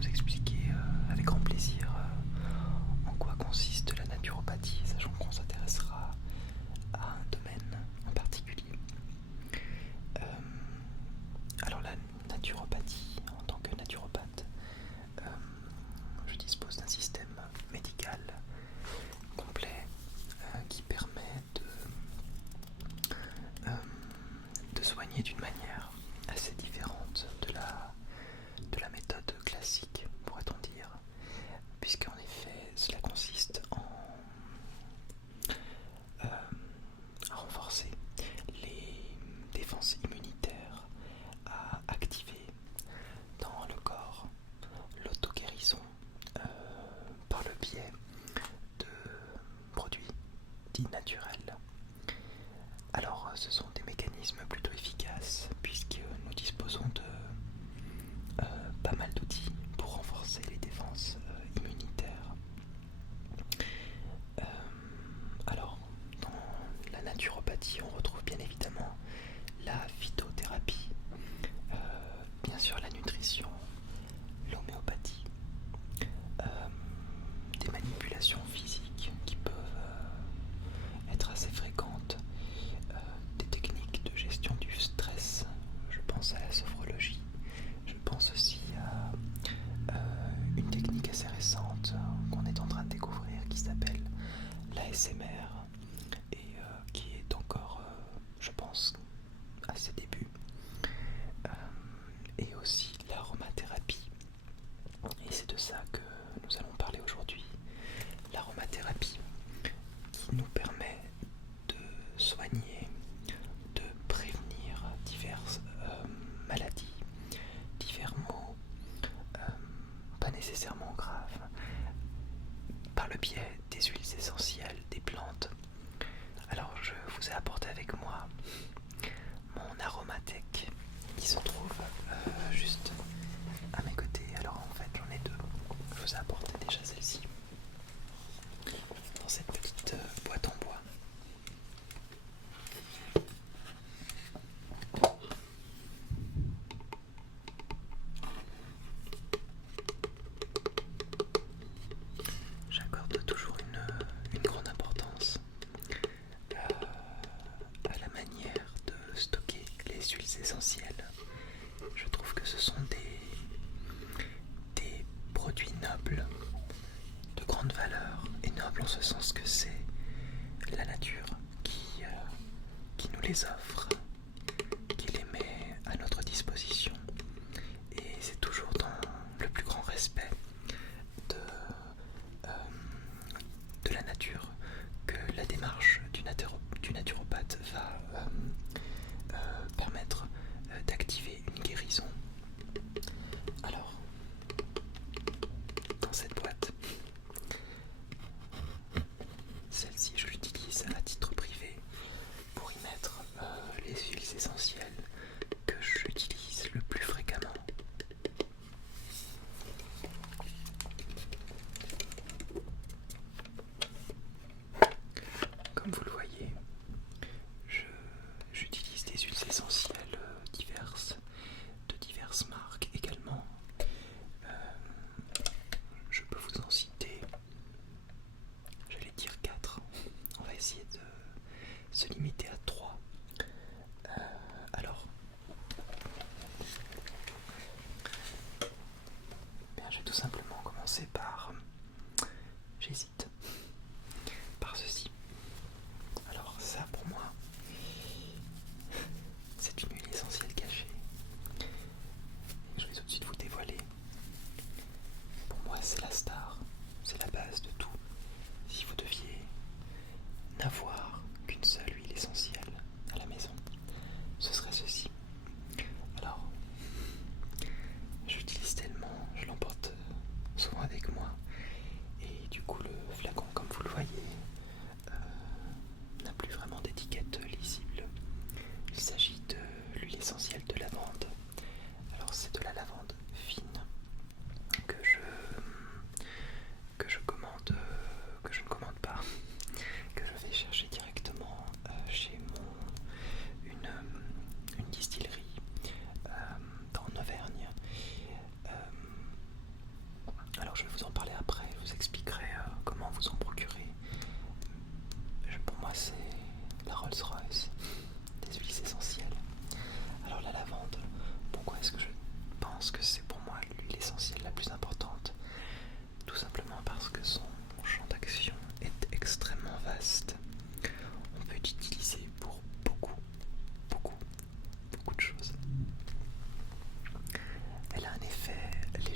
vous expliquer avec grand plaisir en quoi consiste la naturopathie, sachant qu'on s'intéressera à un domaine en particulier. Alors la naturopathie, en tant que naturopathe, je dispose d'un système médical complet qui permet de soigner d'une manière assez différente de la méthode classique, pourrait-on dire, puisqu'en effet cela consiste à renforcer les défenses immunitaires, à activer dans le corps l'auto-guérison par le biais de produits dits naturels. Alors ce sont des mécanismes plutôt efficaces puisque nous disposons de pas mal d'outils pour renforcer les défenses immunitaires. Alors dans la naturopathie on retrouve bien évidemment la phytothérapie, bien sûr la nutrition, l'homéopathie, des manipulations physiques qui peuvent être assez fréquentes, des techniques de gestion du stress, je pense à la sophrologie, je pense aussi à une technique assez récente qu'on est en train de découvrir qui s'appelle l'ASMR et qui est encore, je pense, à ses débuts, et aussi l'aromathérapie. Et c'est de ça que nous allons parler aujourd'hui. L'aromathérapie qui nous permet de soigner, de prévenir diverses maladies, divers maux, pas nécessairement graves, par le biais des huiles essentielles, des plantes. Alors je vous ai apporté avec moi mon aromathèque qui se trouve juste à mes côtés. Alors en fait j'en ai deux. Je vous ai apporté déjà celle-ci dans cette petite boîte en bois. J'accorde toujours une grande importance à la manière de stocker les huiles essentielles. Je trouve que ce sont des produits nobles, de grande valeur, et nobles en ce sens que c'est la nature qui nous les offre, qui les met à notre disposition. Et c'est toujours dans le plus grand respect de, de la nature que la démarche du naturopathe va permettre d'activer une guérison. Alors, dans cette boîte, celle-ci je l'utilise à titre privé pour y mettre les huiles essentielles que j'utilise le plus fréquemment. Comme vous le voyez, j'utilise des huiles essentielles diverses, de diverses marques également. Je peux vous en citer, j'allais dire 4. On va essayer de se limiter à 3. Alors, je vais tout simplement commencer par, j'hésite, par ceci. Alors ça pour moi, c'est une huile essentielle cachée. Et je vais tout de suite vous dévoiler. Pour moi c'est la star, c'est la base de tout. Si vous deviez n'avoir qu'une seule huile essentielle à la maison, ce serait ceci. Alors, j'utilise tellement, je l'emporte souvent avec moi, et du coup le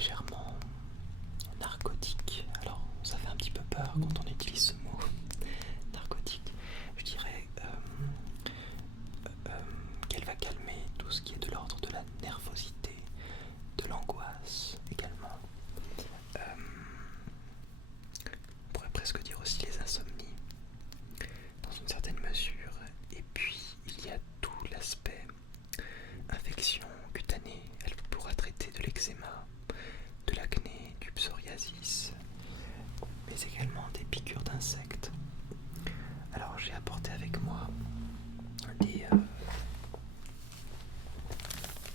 légèrement narcotique. Alors ça fait un petit peu peur quand on utilise ce mot narcotique. Je dirais qu'elle va calmer tout ce qui est de l'ordre de la nervosité, de l'angoisse également. On pourrait presque dire aussi les insomnies dans une certaine mesure. Et puis il y a tout l'aspect infection cutanée. Elle pourra traiter de l'eczéma, de l'acné, du psoriasis, mais également des piqûres d'insectes. Alors j'ai apporté avec moi des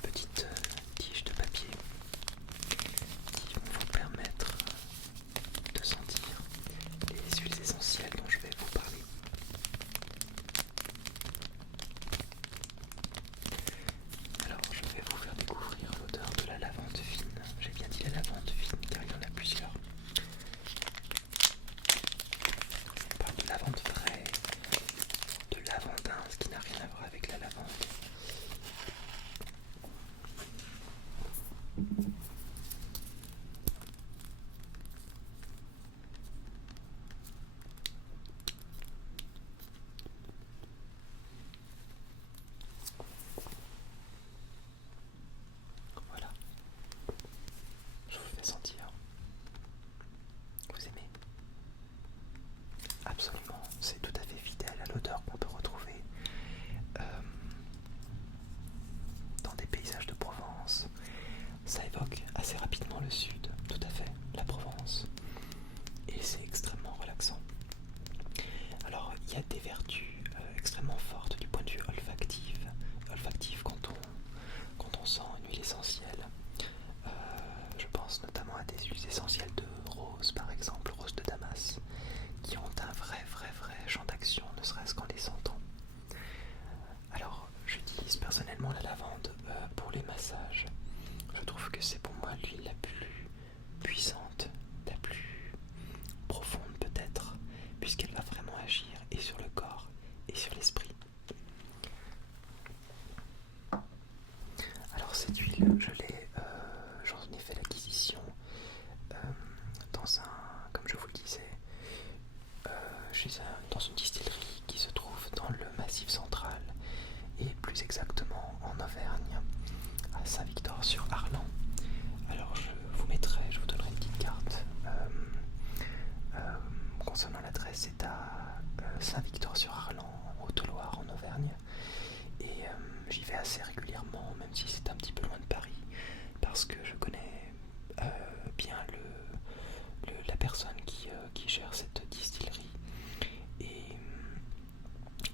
petites tiges de papier qui vont vous permettre de sentir les huiles essentielles dont je vais vous parler. Alors je vais vous faire découvrir l'odeur de la lavande fine. J'ai bien dit la lavande fine car il y en a plusieurs. On parle de lavande vraie, de lavandin, ce qui n'a rien à voir avec la lavande. Voilà, je vous fais sentir. Vous aimez? Absolument, c'est tout à fait fidèle à l'odeur qu'on peut retrouver dans des paysages de Provence. Ça évoque assez rapidement le sud, tout à fait, la Provence. Et c'est extrêmement relaxant. Alors, il y a des vertus extrêmement fortes du point de vue olfactif quand on sent une huile essentielle. Je pense notamment à des huiles essentielles de rose, par exemple, rose de Damas, qui ont un vrai champ d'action, ne serait-ce qu'en les sentant. Alors, j'utilise personnellement la lavande pour les massages. Je trouve que c'est pour moi l'huile la plus puissante, la plus profonde peut-être, puisqu'elle va vraiment agir et sur le corps et sur l'esprit. Alors cette huile, j'en ai fait l'acquisition comme je vous le disais, dans une distillerie qui se trouve dans le Massif central et plus exactement en Auvergne, à Saint-Victor-sur-Arlan. Alors je vous donnerai une petite carte. Concernant l'adresse, c'est à Saint-Victor-sur-Arlan, en Haute-Loire, en Auvergne. Et j'y vais assez régulièrement, même si c'est un petit peu loin de Paris, parce que je connais bien la personne qui gère cette distillerie. Et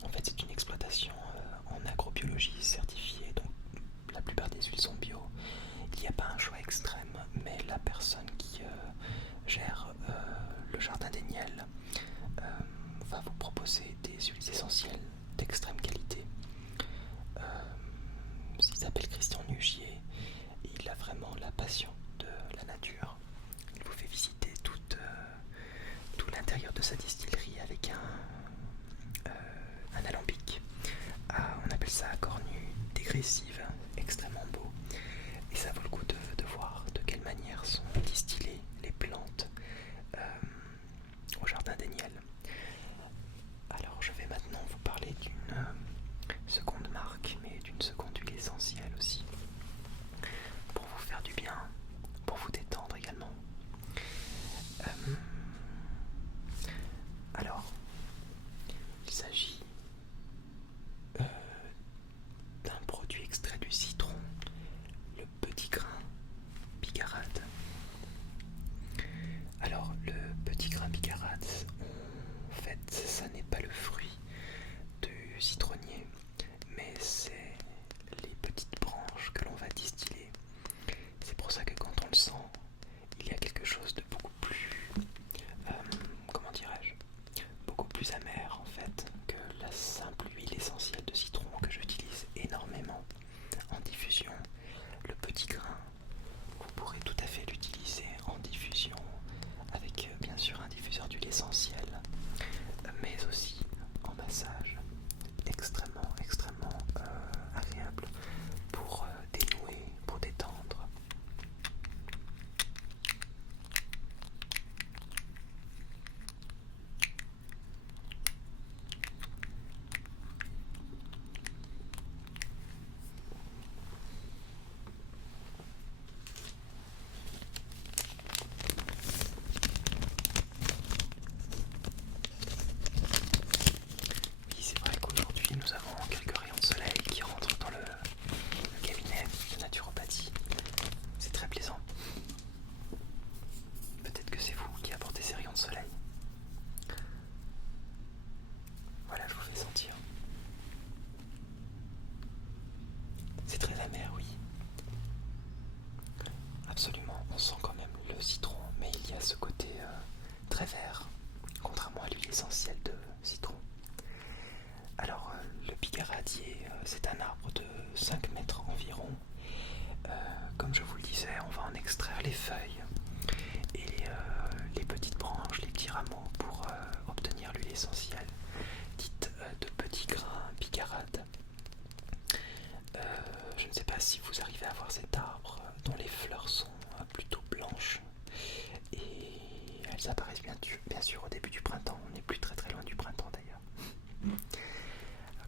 en fait, c'est une exploitation en agrobiologie certifiée, donc la plupart des huiles sont bio. Il n'y a pas un choix extrême, mais la personne qui gère le jardin des Niels va vous proposer des huiles essentielles d'extrême qualité. Il s'appelle Christian Nugier et il a vraiment la passion de la nature. Il vous fait visiter tout l'intérieur de sa distillerie avec un alambic. On appelle ça à cornu dégressive, extrêmement beau. Et ça vaut le coup de voir de quelle manière sont distillées les plantes au jardin des Niels. Alors je vais maintenant vous parler d'une seconde marque, mais d'une seconde huile essentielle aussi, pour vous faire du bien, pour vous détendre également. Alors, il s'agit d'un produit extrêmement on sent quand même le citron, mais il y a ce côté très vert, contrairement à l'huile essentielle de citron. Alors le bigaradier, c'est un arbre de 5 mètres environ. Comme je vous le disais, on va en extraire les feuilles et les petites branches, les petits rameaux pour obtenir l'huile essentielle, dite de petits grains bigarade. Je ne sais pas si vous arrivez à voir cet arbre dont les fleurs sont plutôt blanches et elles apparaissent bien sûr au début du printemps. On n'est plus très très loin du printemps d'ailleurs.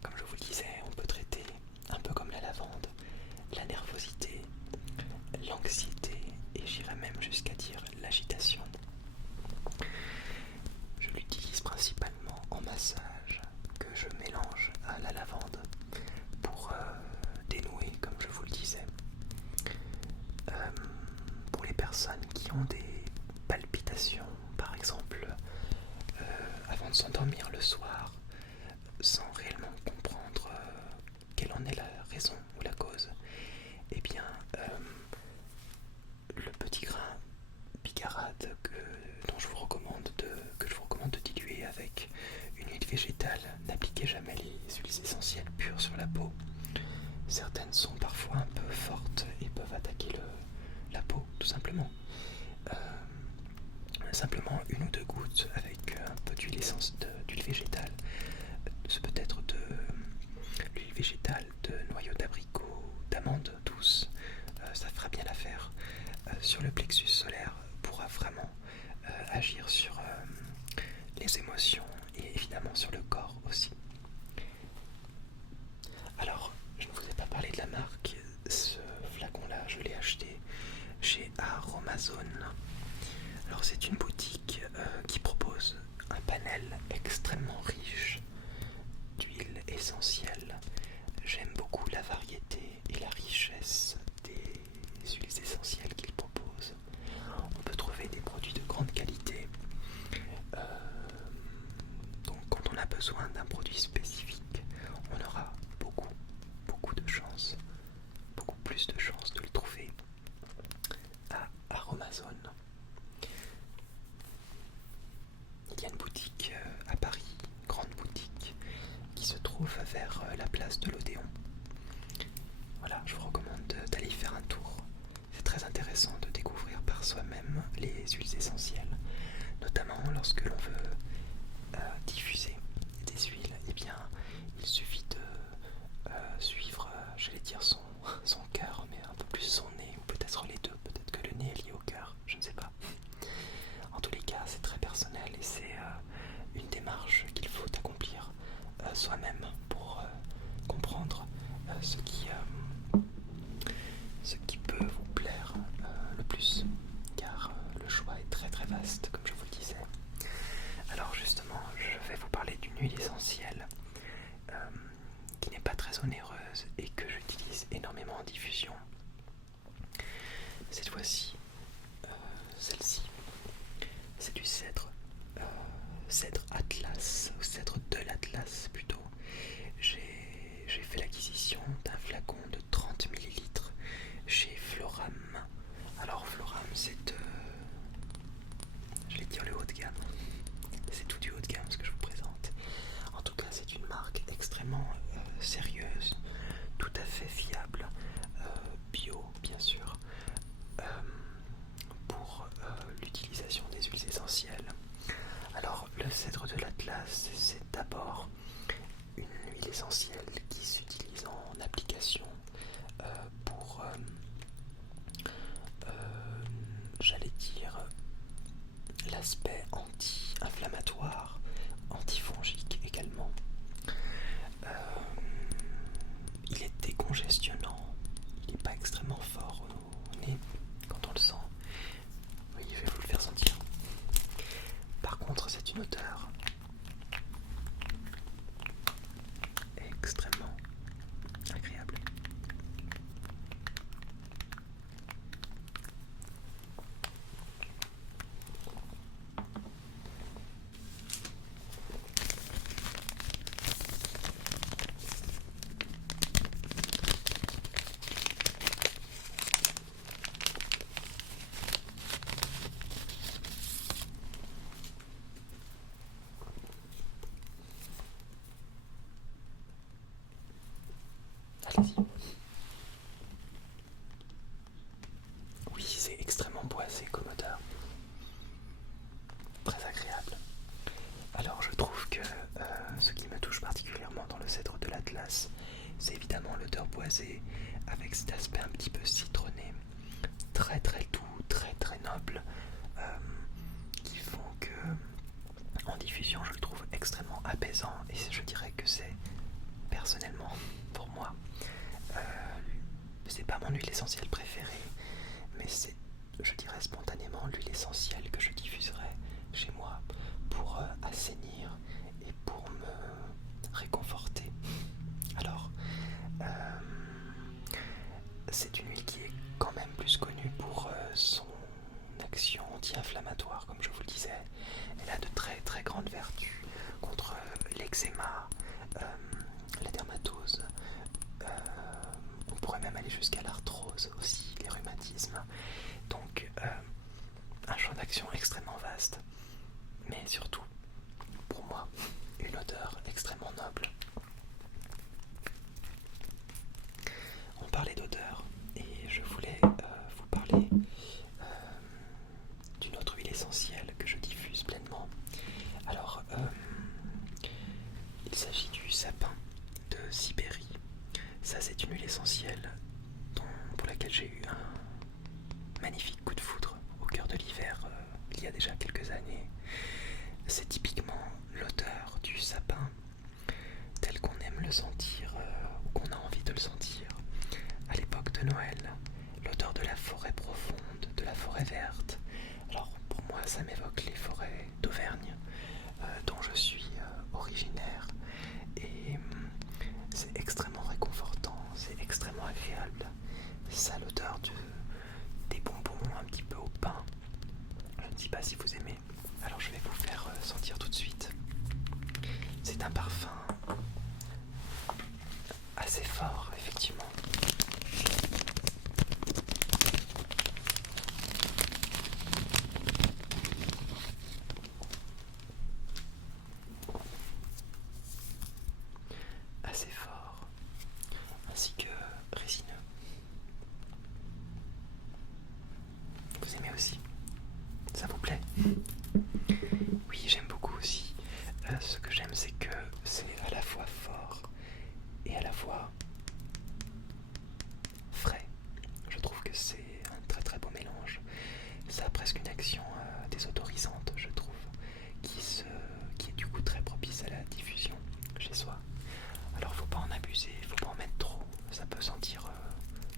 Comme je vous le disais, on peut traiter un peu comme la lavande, la nervosité, l'anxiété et j'irais même jusqu'à dire l'agitation. Je l'utilise principalement en massage que je mélange à la lavande pour dénouer, comme je vous le disais. Pour les personnes qui ont des palpitations, par exemple, avant de s'endormir le soir, sans réellement comprendre quelle en est la raison ou la cause, eh bien, le petit grain bigarade que je vous recommande de diluer avec une huile végétale. N'appliquez jamais les huiles essentielles pures sur la peau. Certaines sont parfois un peu fortes et peuvent attaquer la peau, tout simplement. Simplement 1 ou 2 gouttes avec un peu d'huile végétale. Ce peut être de l'huile végétale de noyaux d'abricot, d'amandes douces. Ça fera bien l'affaire. Sur le plexus solaire pourra vraiment agir sur les émotions et évidemment sur le corps aussi. Alors, je ne vous ai pas parlé de la marque. Ce flacon-là, je l'ai acheté chez Aromazone. Alors, c'est une boutique qui propose un panel extrêmement riche d'huiles essentielles. J'aime beaucoup la variété et la richesse des huiles essentielles qu'ils proposent. On peut trouver des produits de grande qualité. Donc quand on a besoin d'un produit spécifique, on aura beaucoup de chance, beaucoup plus de chances de le trouver à Aromazone. Il y a une boutique à Paris, une grande boutique, qui se trouve vers la place de l'Odéon. Voilà, je vous recommande d'aller y faire un tour. C'est très intéressant de découvrir par soi-même les huiles essentielles, notamment lorsque l'on veut diffuser des huiles. Eh bien, il suffit de suivre, j'allais dire son cœur, mais un peu plus son nez, ou peut-être les deux. Peut-être que le nez est lié au cœur, je ne sais pas. En tous les cas, c'est très personnel et c'est une démarche qu'il faut accomplir soi-même pour comprendre ce qui peut vous plaire le plus, car le choix est très très vaste, comme je vous le disais. Alors justement, je vais vous parler d'une huile essentielle qui n'est pas très onéreuse et que j'utilise énormément en diffusion. Cette fois-ci, celle-ci, c'est du cèdre, cèdre Atlas, ou cèdre de l'Atlas plutôt. J'ai fait l'acquisition d'un flacon de 30 ml chez Floram. Alors Floram, c'est je vais dire le haut de gamme. C'est tout du haut de gamme ce que je vous présente. En tout cas, c'est une marque extrêmement sérieuse, tout à fait fiable, bio bien sûr, pour l'utilisation des huiles essentielles. Alors, le cèdre de l'Atlas, c'est d'abord une huile essentielle qui s'utilise en application pour, j'allais dire, l'aspect anti-inflammatoire, antifongique également. Il est décongestionnant, il n'est pas extrêmement fort au nez quand on le sent. Oui, je vais vous le faire sentir. Par contre, c'est une odeur extrêmement agréable. framboisé avec cet aspect un petit peu citronné, très très doux, très très noble, qui font que en diffusion je le trouve extrêmement apaisant, et je dirais que c'est personnellement pour moi c'est pas mon huile essentielle préférée, mais c'est, je dirais spontanément, l'huile essentielle que je diffuserai chez moi pour assainir et pour me réconforter. Alors, c'est une huile qui est quand même plus connue pour son action anti-inflammatoire, comme je vous le disais. Elle a de très très grandes vertus contre l'eczéma, la dermatose, on pourrait même aller jusqu'à l'arthrose aussi, les rhumatismes. Donc un champ d'action extrêmement vaste, mais surtout, pour moi, une odeur extrêmement noble. On parlait d'odeur, et je voulais vous parler d'une autre huile essentielle que je diffuse pleinement. Alors, il s'agit du sapin de Sibérie. Ça, c'est une huile essentielle pour laquelle j'ai eu un magnifique coup de foudre au cœur de l'hiver, il y a déjà quelques années. C'est typiquement l'odeur du sapin tel qu'on aime le sentir, ou qu'on a envie de le sentir à l'époque de Noël. L'odeur de la forêt profonde, de la forêt verte. Alors pour moi ça m'évoque les forêts d'Auvergne, dont je suis originaire, et c'est extrêmement réconfortant, c'est extrêmement agréable. Ça a l'odeur des bonbons un petit peu au pain. Je ne sais pas si vous aimez, alors je vais vous faire sentir tout de suite. C'est un parfum assez fort, effectivement. Assez fort, ainsi que résineux. Vous aimez aussi? Ça vous plaît? Oui, j'aime beaucoup aussi. Ce que j'aime, c'est que c'est à la fois fort et à la fois frais. Je trouve que c'est un très très beau mélange. Ça a presque une action désodorisante, je trouve, qui est du coup très propice à la diffusion chez soi. Alors faut pas en abuser, faut pas en mettre trop. Ça peut sentir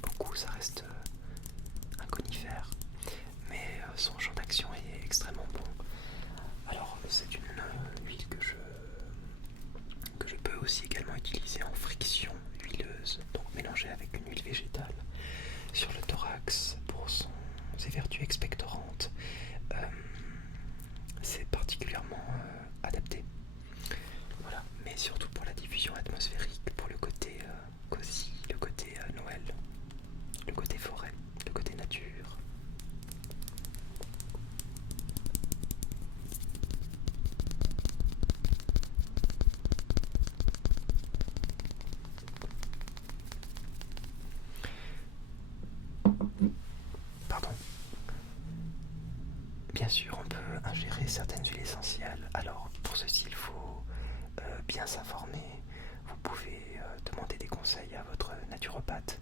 beaucoup, ça reste un conifère, mais son champ d'action est extrêmement bon. Alors c'est une huile que je peux aussi également utiliser en friction huileuse, donc mélangée avec une huile végétale sur le thorax pour ses vertus expectorantes. C'est particulièrement adapté. Voilà, mais surtout pour la diffusion atmosphérique, pour le côté cosy, le côté Noël, le côté forêt, le côté nature. Pardon. Bien sûr, on peut ingérer certaines huiles essentielles. Alors, pour ceci, il faut bien s'informer. Vous pouvez demander des conseils à votre naturopathe,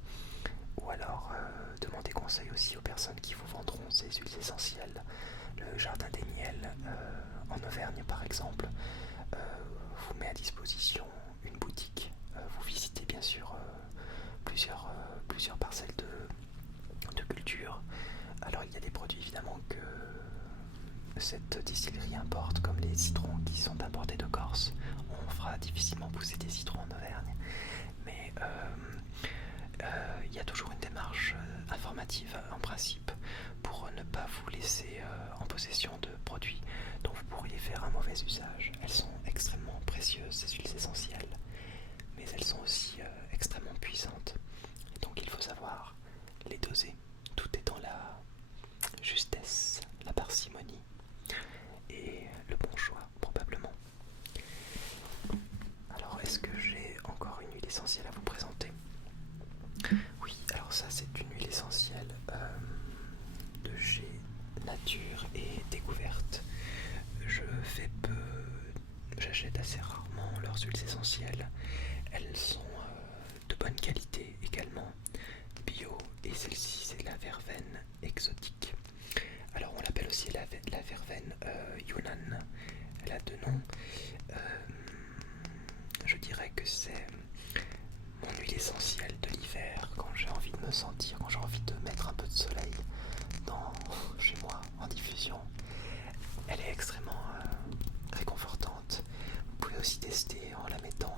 ou alors demander conseil aussi aux personnes qui vous vendront ces huiles essentielles. Le Jardin des Niels, en Auvergne par exemple, vous met à disposition une boutique. Vous visitez bien sûr plusieurs parcelles de culture. Alors il y a des produits évidemment que cette distillerie importe, comme les citrons qui sont importés de Corse. On fera difficilement pousser des citrons en Auvergne, mais il y a toujours une démarche informative en principe pour ne pas vous laisser en possession de produits dont vous pourriez faire un mauvais usage. Elles sont extrêmement précieuses, ces huiles essentielles, mais elles sont aussi extrêmement puissantes, et donc il faut savoir les doser. Tout est dans la justesse, la parcimonie et le bon choix probablement. Alors est-ce que j'ai encore une huile essentielle à vous présenter? Oui, alors ça c'est une huile essentielle de chez Nature et Découverte. J'achète assez rarement leurs huiles essentielles. Elles sont de bonne bonne qualité également, bio, et celle-ci c'est la verveine exotique. Alors on l'appelle aussi la verveine Yunnan, elle a deux noms. Je dirais que c'est mon huile essentielle de l'hiver quand j'ai envie de me sentir, quand j'ai envie de mettre un peu de soleil chez moi en diffusion. Elle est extrêmement réconfortante. Vous pouvez aussi tester en la mettant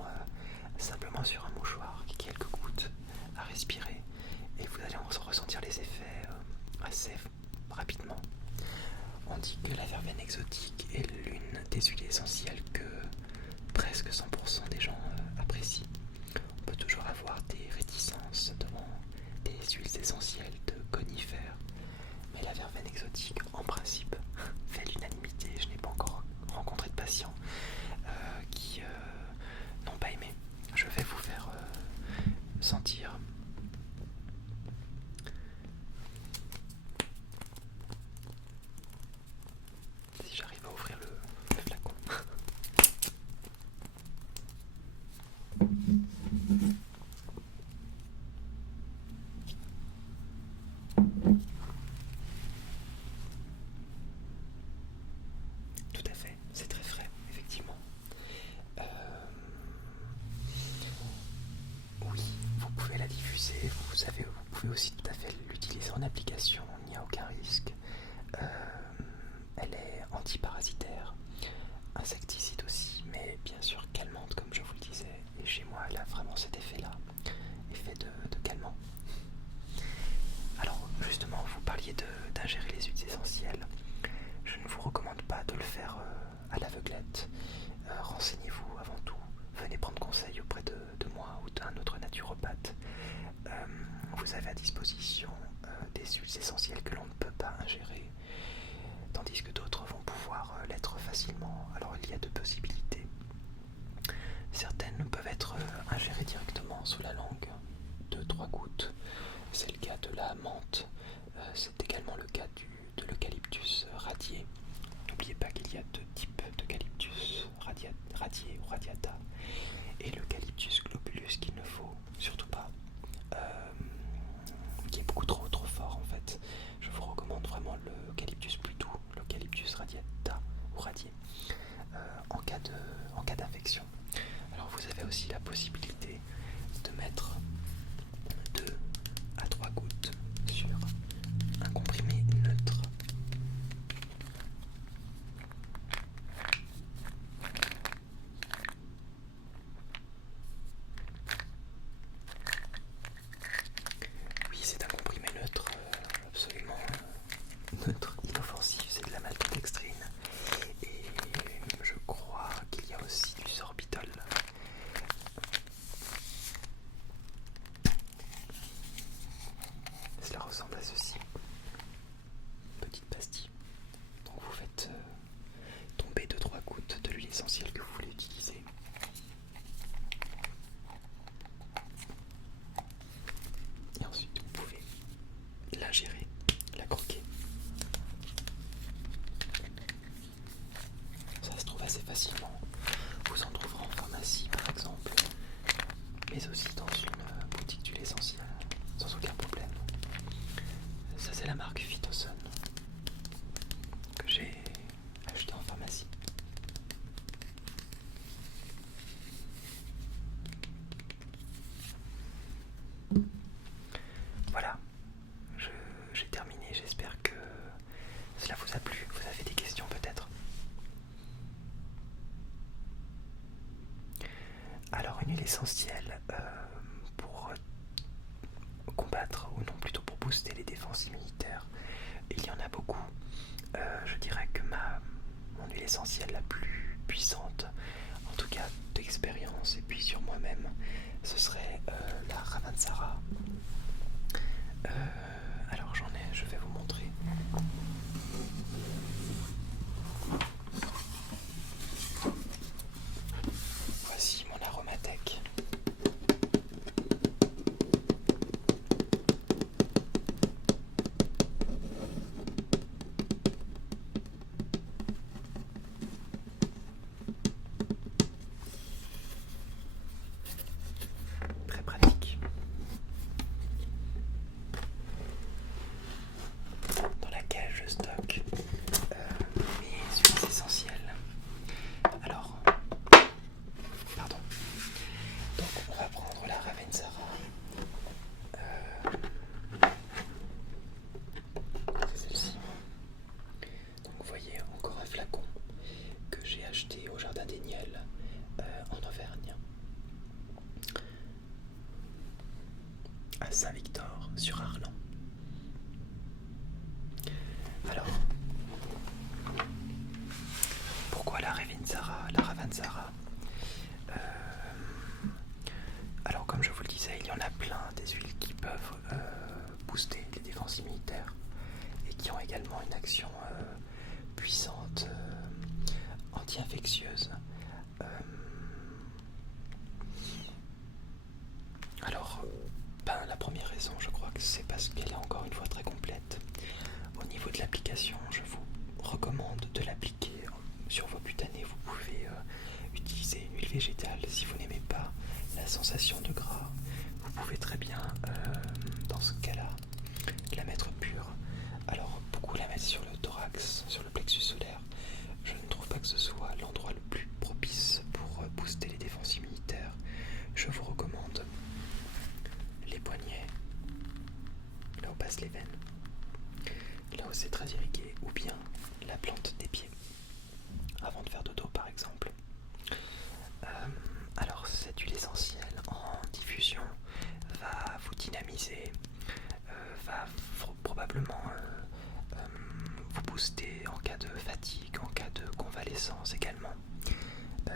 simplement sur un mouchoir, quelques gouttes à respirer, et vous allez en ressentir les effets assez rapidement. On dit que la verveine exotique est l'une des huiles essentielles que presque 100% des gens apprécient. On peut toujours avoir des réticences devant des huiles essentielles de conifères, mais la verveine exotique, en principe, fait l'unanimité. Je n'ai pas encore rencontré de patients qui n'ont pas aimé. Je vais vous faire sentir. Si j'arrive à ouvrir le flacon. Tout à fait, c'est très frais, effectivement. Oui, vous pouvez la diffuser, vous pouvez aussi tout à fait l'utiliser en application, il n'y a aucun risque. Elle est antiparasitaire, insecticide aussi, mais bien sûr calmante comme je vous le disais. Et chez moi, elle a vraiment cet effet-là, effet de calmant. Alors justement, vous parliez d'ingérer les huiles essentielles. Je ne vous recommande pas de le faire à l'aveuglette. Renseignez-vous avant tout. Venez prendre conseil auprès de moi ou d'un autre naturopathe. Vous avez à disposition des huiles essentielles que l'on ne peut pas ingérer, tandis que d'autres vont pouvoir l'être facilement. Alors il y a deux possibilités. Certaines peuvent être ingérées directement sous la langue, 2-3 gouttes. C'est le cas de la menthe. C'est également le cas de l'eucalyptus radié. N'oubliez pas qu'il y a deux types d'eucalyptus, radié ou radiata, et l'eucalyptus globulus qu'il ne faut surtout pas, qui est beaucoup trop fort en fait. Je vous recommande vraiment l'eucalyptus plus doux, l'eucalyptus radiata ou radié, en cas d'infection. Alors vous avez aussi la possibilité de mettre 2 à 3 gouttes sur un comprimé neutre. Oui, c'est un comprimé neutre, absolument neutre, inoffensif, c'est de la maltodextrine. Et je crois qu'il y a aussi du sorbitol. Cela ressemble à ceci. Petite pastille. Donc vous faites tomber 2-3 gouttes de l'huile essentielle que vous voulez utiliser. Et ensuite vous pouvez l'ingérer, la croquer. Ça se trouve assez facilement. Vous en trouverez en pharmacie par exemple, mais aussi dans une boutique d'huile essentielle, sans aucun problème. Ça c'est la marque Phytosun que j'ai acheté en pharmacie. Voilà, j'ai terminé, j'espère que cela vous a plu. Vous avez des questions peut-être? Alors une huile essentielle pour combattre, ou non plutôt pour booster les défenses immunitaires, il y en a beaucoup. Je dirais que mon huile essentielle la plus puissante, en tout cas d'expérience et puis sur moi-même, ce serait la Ravansara. Alors je vais vous montrer. Voici mon aromathèque. Très pratique. vraiment une action puissante, anti-infectieuse. Alors, la première raison, je crois que c'est parce qu'elle est encore une fois très complète. Au niveau de l'application, je vous recommande de l'appliquer sur vos cutanés. Vous pouvez utiliser une huile végétale si vous n'aimez pas la sensation de gras. Vous pouvez très bien, dans ce cas-là, la mettre pure. Alors, beaucoup la mettre sur le thorax, sur le plexus solaire. Je ne trouve pas que ce soit l'endroit le plus propice pour booster les défenses immunitaires. Je vous recommande les poignets, là où passent les veines, là où c'est très irrigué, ou bien la plante des pieds, avant de faire dodo par exemple. Alors cette huile essentielle en diffusion va vous dynamiser, va probablement vous booster en cas de fatigue, en cas de convalescence également.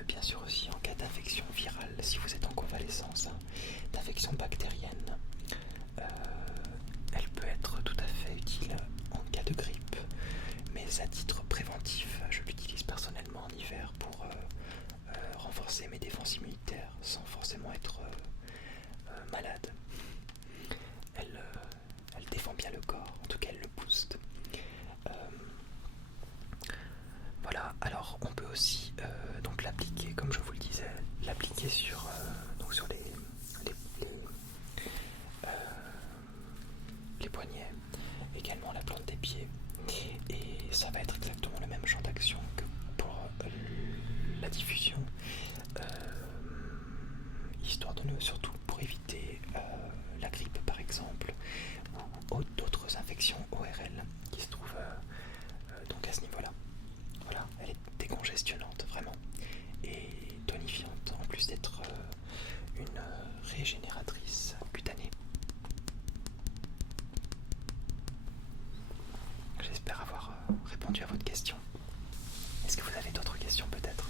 Bien sûr aussi en cas d'infection virale, si vous êtes en convalescence, d'infection bactérienne. Elle peut être tout à fait utile en cas de grippe, mais à titre préventif, je l'utilise personnellement en hiver pour renforcer mes défenses immunitaires sans forcément être malade. Elle défend bien le corps, en tout cas elle le booste. Voilà, alors on peut aussi donc l'appliquer, comme je vous le disais, l'appliquer sur les poignets, également la plante des pieds, et ça va être exactement le même champ d'action que pour la diffusion, histoire de nous, surtout pour éviter la grippe par exemple, ou d'autres infections ORL qui se trouvent donc à ce niveau-là. Voilà, elle est décongestionnante vraiment et tonifiante en plus d'être une régénératrice cutanée. J'espère avoir répondu à votre question. Est-ce que vous avez d'autres questions peut-être ?